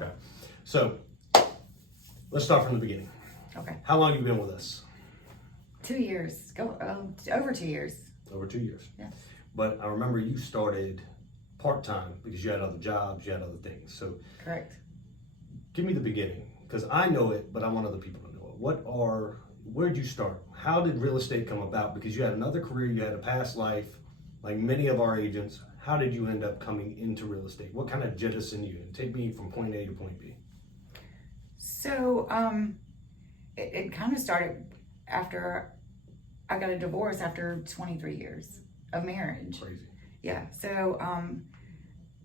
Okay. So let's start from the beginning. Okay. How long have you been with us? 2 years. Over 2 years. Over 2 years. Yeah. But I remember you started part-time because you had other jobs, you had other things. So Correct. give me the beginning, because I know it, but I want other people to know it. Where'd you start? How did real estate come about? Because you had another career, you had a past life, like many of our agents. How did you end up coming into real estate? What kind of jettisoned you? And take me from point A to point B. So, it kind of started after I got a divorce after 23 years of marriage. Crazy. Yeah. So,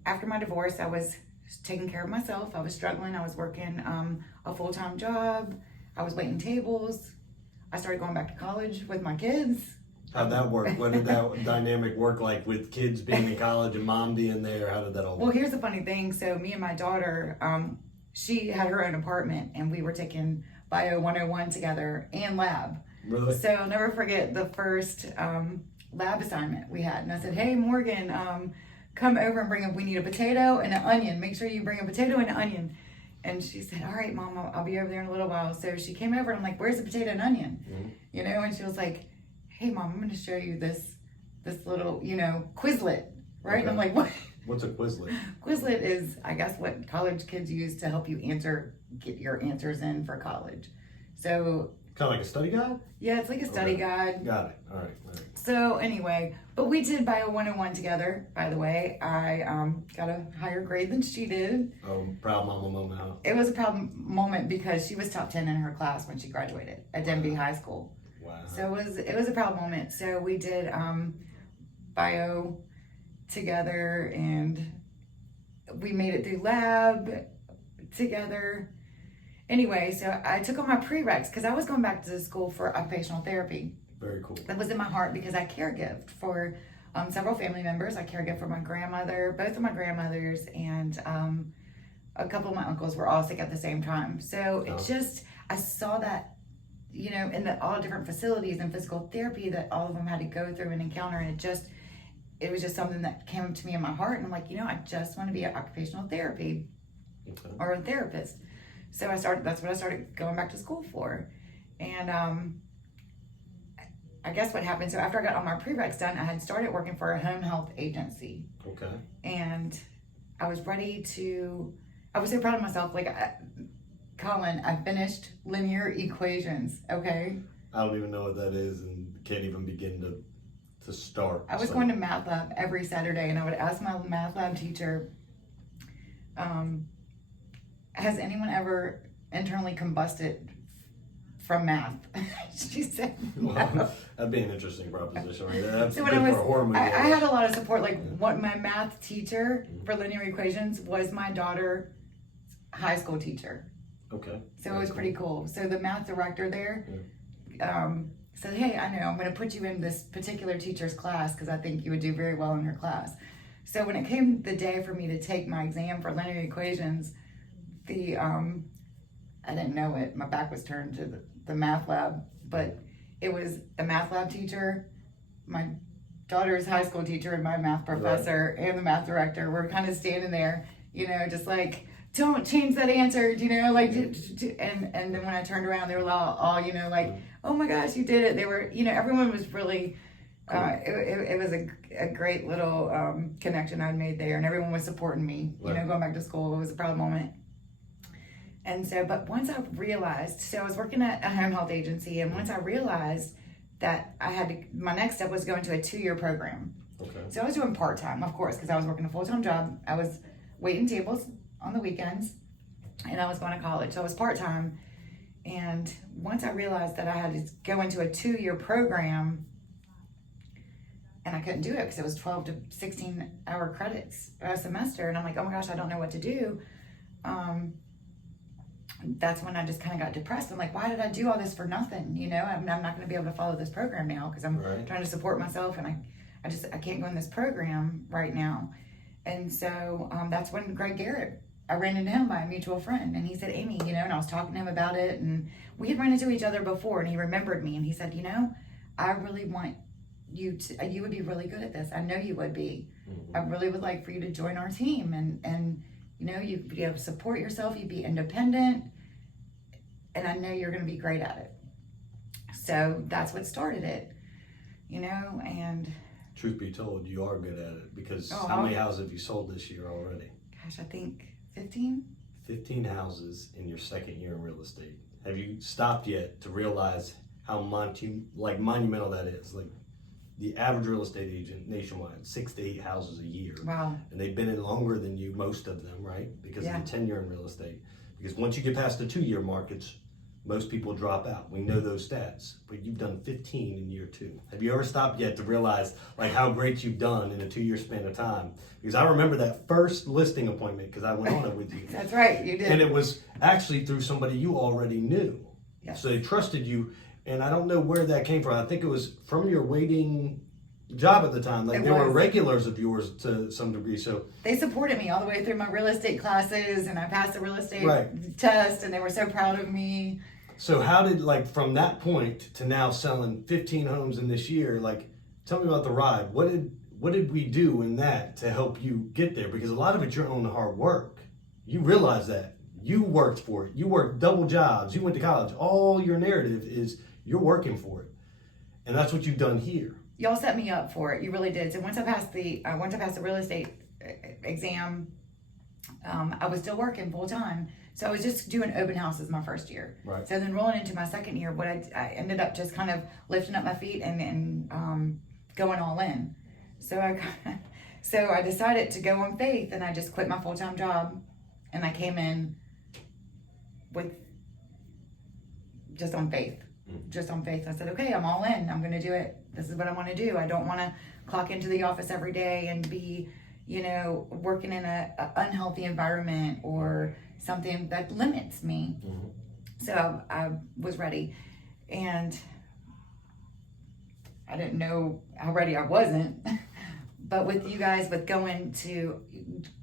after my divorce, I was taking care of myself. I was struggling. I was working a full-time job. I was waiting tables. I started going back to college with my kids. How'd that work? What did that dynamic work like with kids being in college and mom being there? How did that all work? Well, here's the funny thing. So me and my daughter, she had her own apartment and we were taking Bio 101 together and lab. Really? So I'll never forget the first lab assignment we had. And I said, hey, Morgan, come over and we need a potato and an onion. Make sure you bring a potato and an onion. And she said, all right, Mom, I'll be over there in a little while. So she came over and I'm like, where's the potato and onion? Mm-hmm. You know, and she was like, hey, Mom, I'm going to show you this little, Quizlet, right? Okay. And I'm like, what? What's a Quizlet? Quizlet is, I guess, what college kids use to help you get your answers in for college. So Kind of like a study guide? yeah, it's like a study guide. Got it. All right. So anyway, but we did Bio 101 together, by the way. I got a higher grade than she did. Oh, proud mama moment. Huh? It was a proud moment because she was top 10 in her class when she graduated at Denby High School. Wow. So it was a proud moment. So we did bio together and we made it through lab together. Anyway, so I took on my prereqs because I was going back to school for occupational therapy. Very cool. That was in my heart because I caregived for several family members. I caregived for my grandmother, both of my grandmothers, and a couple of my uncles were all sick at the same time. So I saw that, in all different facilities and physical therapy that all of them had to go through and encounter. And it was just something that came to me in my heart. And I'm like, I just want to be an occupational therapy or a therapist. So that's what I started going back to school for. And I guess what happened, so after I got all my prereqs done, I had started working for a home health agency. Okay. And I was so proud of myself. Like, Collin, I finished linear equations, okay? I don't even know what that is and can't even begin to start. I was going to math lab every Saturday and I would ask my math lab teacher, has anyone ever internally combusted from math? She said no. Well, that'd be an interesting proposition right there. That's so good for a horror movie. I had a lot of support. Like, what my math teacher for linear equations was my daughter's high school teacher. Okay. So it was pretty cool. So the math director there said, hey, I know I'm going to put you in this particular teacher's class because I think you would do very well in her class. So when it came the day for me to take my exam for linear equations, I didn't know it. My back was turned to the math lab, but it was the math lab teacher, my daughter's high school teacher, and my math professor, and the math director were kind of standing there, just like, don't change that answer, like, and then when I turned around, they were all like, oh my gosh, you did it. They were, everyone was really, it was a great little connection I'd made there, and everyone was supporting me, going back to school. It was a proud moment. And so, but once I realized, so I was working at a home health agency, and once I realized that my next step was going to a 2-year program. Okay. So I was doing part-time, of course, because I was working a full-time job. I was waiting tables on the weekends, and I was going to college. So I was part-time. And once I realized that I had to go into a 2-year program, and I couldn't do it because it was 12 to 16 hour credits a semester. And I'm like, oh my gosh, I don't know what to do. That's when I just kind of got depressed. I'm like, why did I do all this for nothing? I'm not going to be able to follow this program now because I'm trying to support myself, and I can't go in this program right now. And so that's when Greg Garrett, I ran into him by a mutual friend, and he said, Amy, and I was talking to him about it, and we had run into each other before, and he remembered me, and he said, I really want you would be really good at this. I know you would be. Mm-hmm. I really would like for you to join our team and You know, you be able to support yourself, you be independent, and I know you're going to be great at it. So that's what started it, you know, and Truth be told, you are good at it, because Oh, how many houses have you sold this year already? gosh, I think 15. 15 houses in your second year in real estate. Have you stopped yet to realize how monumental that is? Like, the average real estate agent nationwide, 6 to 8 houses a year. Wow. And they've been in longer than you, most of them, right? Because Yeah. of the tenure in real estate. Because once you get past the 2-year mark, most people drop out. We know those stats. But you've done 15 in year 2. Have you ever stopped yet to realize like how great you've done in a 2-year span of time? Because I remember that first listing appointment, because I went on it with you. That's right, you did. And it was actually through somebody you already knew. Yes. So they trusted you. And I don't know where that came from. I think it was from your waiting job at the time. Like, It they were was. regulars of yours to some degree. So They supported me all the way through my real estate classes, and I passed the real estate Right. test, and they were so proud of me. So how did, like, from that point to now selling 15 homes in this year, like, tell me about the ride. What did we do in that to help you get there? Because a lot of it's your own hard work. You realize that. You worked for it. You worked double jobs. You went to college. All your narrative is you're working for it. And that's what you've done here. Y'all set me up for it. You really did. So once I passed the real estate exam, I was still working full time. So I was just doing open houses my first year. Right. So then rolling into my second year, what I ended up just kind of lifting up my feet and going all in. So I decided to go on faith, and I just quit my full time job, and I came in with just on faith. Just on faith. I said, okay, I'm all in. I'm going to do it. This is what I want to do. I don't want to clock into the office every day and be, you know, working in a unhealthy environment or something that limits me. Mm-hmm. So I was ready, and I didn't know how ready I wasn't. But with you guys, with going to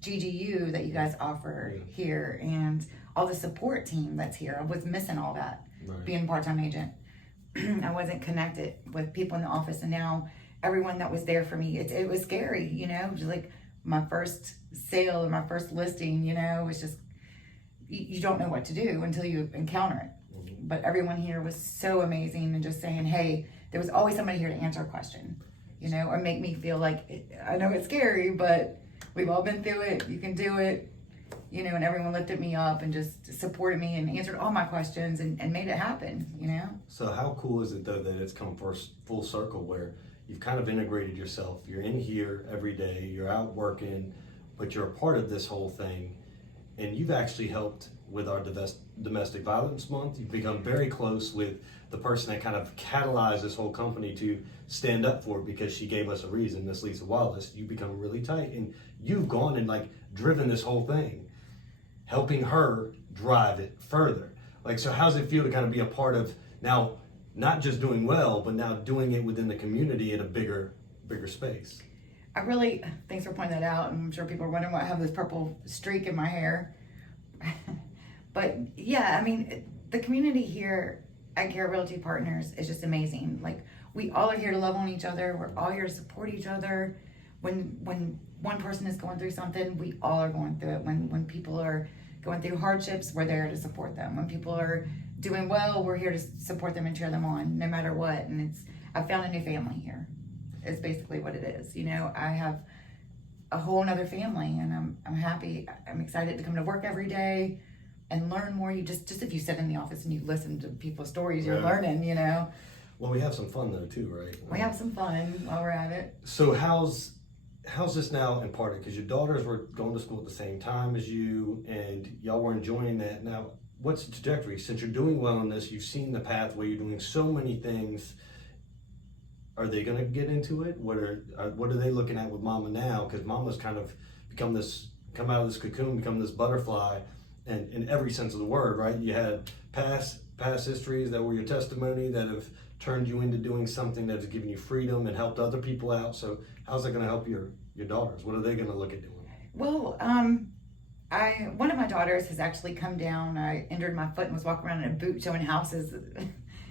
GGU that you guys offer here, and all the support team that's here, I was missing all that. Right. Being a part-time agent, I wasn't connected with people in the office, and now everyone that was there for me, it was scary, you know, just like my first sale and my first listing, you know, it was just, you don't know what to do until you encounter it. Mm-hmm. But everyone here was so amazing, and just saying, hey, there was always somebody here to answer a question, you know, or make me feel like, I know it's scary, but we've all been through it, you can do it. You know, and everyone lifted me up and just supported me and answered all my questions and made it happen, you know? So how cool is it, though, that it's come full circle where you've kind of integrated yourself. You're in here every day, you're out working, but you're a part of this whole thing. And you've actually helped with our domestic violence month. You've become very close with the person that kind of catalyzed this whole company to stand up for it, because she gave us a reason, Miss Lisa Wallace. You become really tight, and you've gone and like driven this whole thing, helping her drive it further. Like, so how's it feel to kind of be a part of now, not just doing well, but now doing it within the community in a bigger space? I really, thanks for pointing that out. I'm sure people are wondering why I have this purple streak in my hair. But yeah, I mean, the community here at Garrett Realty Partners is just amazing. Like, we all are here to love on each other. We're all here to support each other. When one person is going through something, we all are going through it. When people are going through hardships, we're there to support them. When people are doing well, we're here to support them and cheer them on, no matter what. And I've found a new family here. It's basically what it is. You know, I have a whole nother family, and I'm happy. I'm excited to come to work every day and learn more. You just if you sit in the office and you listen to people's stories, you're learning, you know. Well, we have some fun though too, right? We have some fun while we're at it. So how's this now imparted? Because your daughters were going to school at the same time as you, and y'all were enjoying that. Now, what's the trajectory? Since you're doing well in this, you've seen the pathway, you're doing so many things. Are they going to get into it? What are they looking at with Mama now? Because Mama's kind of come out of this cocoon, become this butterfly, and in every sense of the word, right? You had past histories that were your testimony that have turned you into doing something that has given you freedom and helped other people out. So how's that going to help your daughters? What are they going to look at doing? Well, one of my daughters has actually come down. I injured my foot and was walking around in a boot showing houses.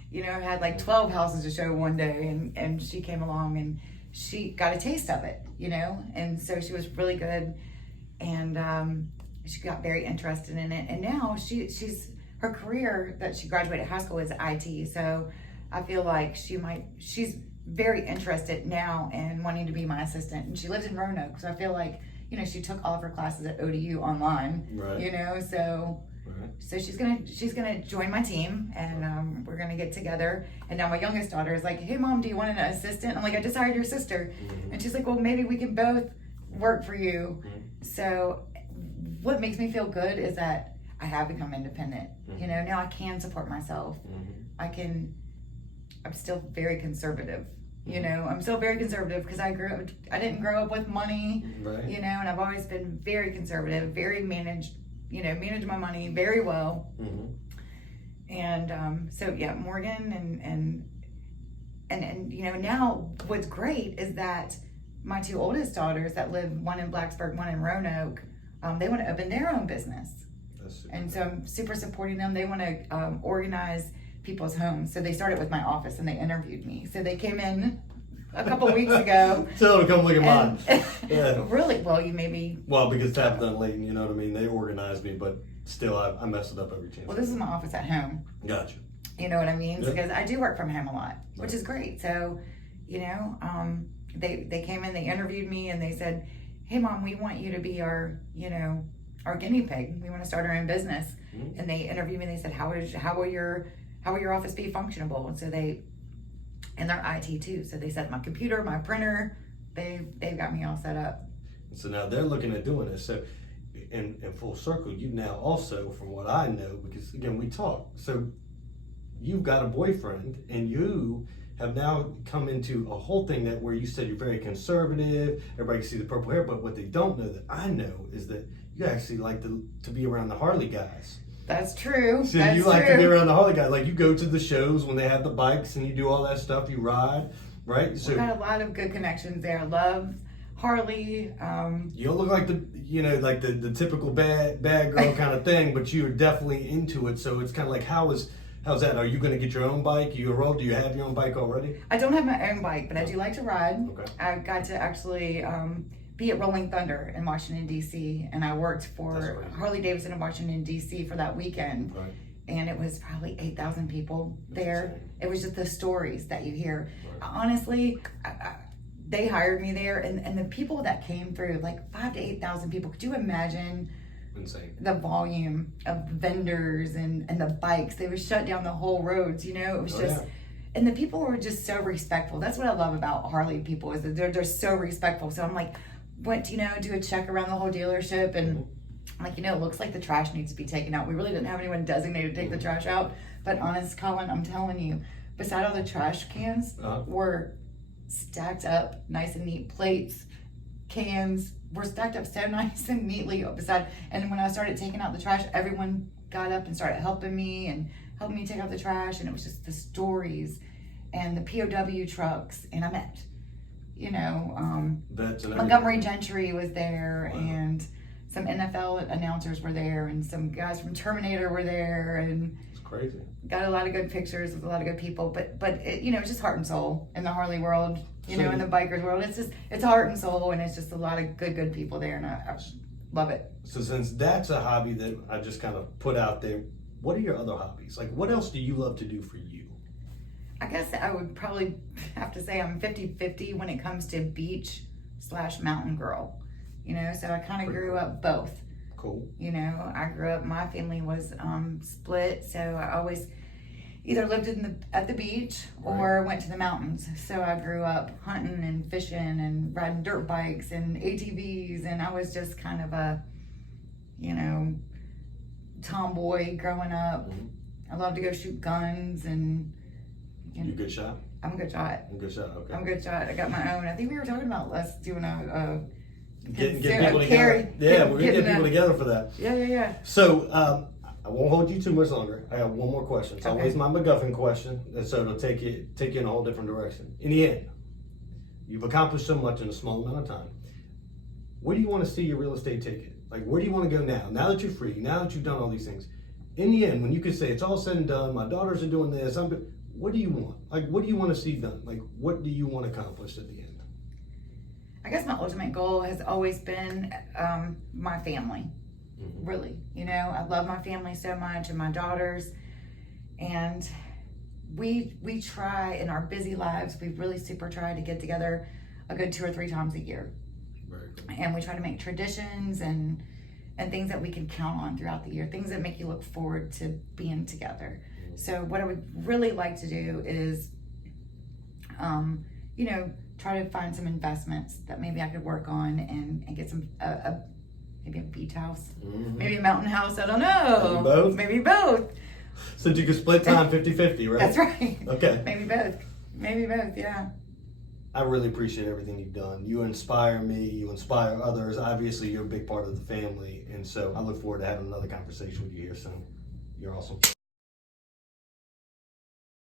You know, I had like 12 houses to show one day, and she came along and she got a taste of it, you know, and so she was really good. And she got very interested in it, and now she's her career that she graduated high school is IT. So I feel like she's very interested now in wanting to be my assistant, and she lives in Roanoke, so I feel like, you know, she took all of her classes at ODU online, Right. you know, so she's gonna join my team, and we're gonna get together. And now my youngest daughter is like, hey mom, do you want an assistant? I'm like, I just hired your sister. And she's like, well, maybe we can both work for you. So what makes me feel good is that I have become independent. You know, now I can support myself. I'm still very conservative. You know, I'm still very conservative because I didn't grow up with money, you know, and I've always been very conservative, very manage my money very well. And so yeah, Morgan and you know, now what's great is that my two oldest daughters that live, one in Blacksburg, one in Roanoke, they want to open their own business. And so I'm super supporting them. They want to organize people's homes. So they started with my office and they interviewed me. So they came in a couple weeks ago. Tell them to come look at mine. Yeah. Really? Well, you maybe. Well, because Tabitha and Leighton, you know what I mean? They organized me, but still I mess it up every chance. Well, this is my office at home. Gotcha. You know what I mean? Because I do work from home a lot, which is great. So, you know, they came in, they interviewed me, and they said, hey mom, we want you to be our, you know, our guinea pig. We want to start our own business. And they interviewed me and they said, how will your office be functionable? And so and they're IT too. So they said my computer, my printer, they've got me all set up. So now they're looking at doing this. So in full circle, you now also, from what I know, because again, we talk. So you've got a boyfriend and you have now come into a whole thing that where you said you're very conservative, everybody can see the purple hair, but what they don't know that I know is that you actually like to be around the Harley guys. That's true. So That's you like true. to be around the Harley guys. Like you go to the shows when they have the bikes and you do all that stuff, you ride, right? So we've got a lot of good connections there. Love Harley. You don't look like the typical bad girl kind of thing, but you're definitely into it. So it's kind of like, how's that? Are you going to get your own bike? Do you have your own bike already? I don't have my own bike, but I do like to ride. Okay. I got to actually be at Rolling Thunder in Washington, D.C., and I worked for Harley Davidson in Washington, D.C. for that weekend. Right. And it was probably 8,000 people there. Insane. It was just the stories that you hear. Right. Honestly, they hired me there, and the people that came through, like 5,000 to 8,000 people. Could you imagine? Insane. The volume of vendors and the bikes. They would shut down the whole roads, you know? It was just, and the people were just so respectful. That's what I love about Harley people, is that they're so respectful. So I'm like, went to, you know, do a check around the whole dealership, and I'm like, you know, it looks like the trash needs to be taken out. We really didn't have anyone designated to take the trash out, but honest, Collin, I'm telling you, beside all the trash cans were stacked up nice and neat. Plates, cans were stacked up so nice and neatly beside. And when I started taking out the trash, everyone got up and started helping me and helping me take out the trash. And it was just the stories and the POW trucks. And I met, you know, Montgomery Gentry was there. Wow. And some NFL announcers were there, and some guys from Terminator were there, and it's crazy. Got a lot of good pictures with a lot of good people. But it, you know, it's just heart and soul in the Harley world. You know, in the bikers world, it's heart and soul, and it's just a lot of good people there, and I love it. So since that's a hobby that I just kind of put out there, what are your other hobbies? Like, what else do you love to do for you? I guess I would probably have to say I'm 50-50 when it comes to beach/mountain girl. You know, so I kind of grew up both. Cool. You know, I grew up, my family was split, so I always either lived at the beach or went to the mountains. So I grew up hunting and fishing and riding dirt bikes and ATVs, and I was just kind of a, you know, tomboy growing up. I love to go shoot guns, and you a good shot? I'm a good shot. I'm a good shot, okay. I'm a good shot. I got my own. I think we were talking about us doing getting people together. Yeah, we're gonna get people together for that. Yeah. So I won't hold you too much longer. I got one more question. It's always my MacGuffin question, and so it'll take you in a whole different direction. In the end, you've accomplished so much in a small amount of time. Where do you want to see your real estate take it? Like, where do you want to go now? Now that you're free, now that you've done all these things, in the end, when you could say it's all said and done, my daughters are doing this, what do you want? Like, what do you want to see done? Like, what do you want accomplished at the end? I guess my ultimate goal has always been my family. really. You know, I love my family so much and my daughters, and we try in our busy lives, we really super try to get together a good 2 or 3 times a year. Very cool. And we try to make traditions and things that we can count on throughout the year, things that make you look forward to being together. So what I would really like to do is, you know, try to find some investments that maybe I could work on and get some, maybe a beach house, maybe a mountain house, I don't know. Maybe both? Maybe both. So you could split time 50-50, right? That's right. Okay. Maybe both. Maybe both, yeah. I really appreciate everything you've done. You inspire me, you inspire others. Obviously, you're a big part of the family. And so I look forward to having another conversation with you here soon. You're awesome.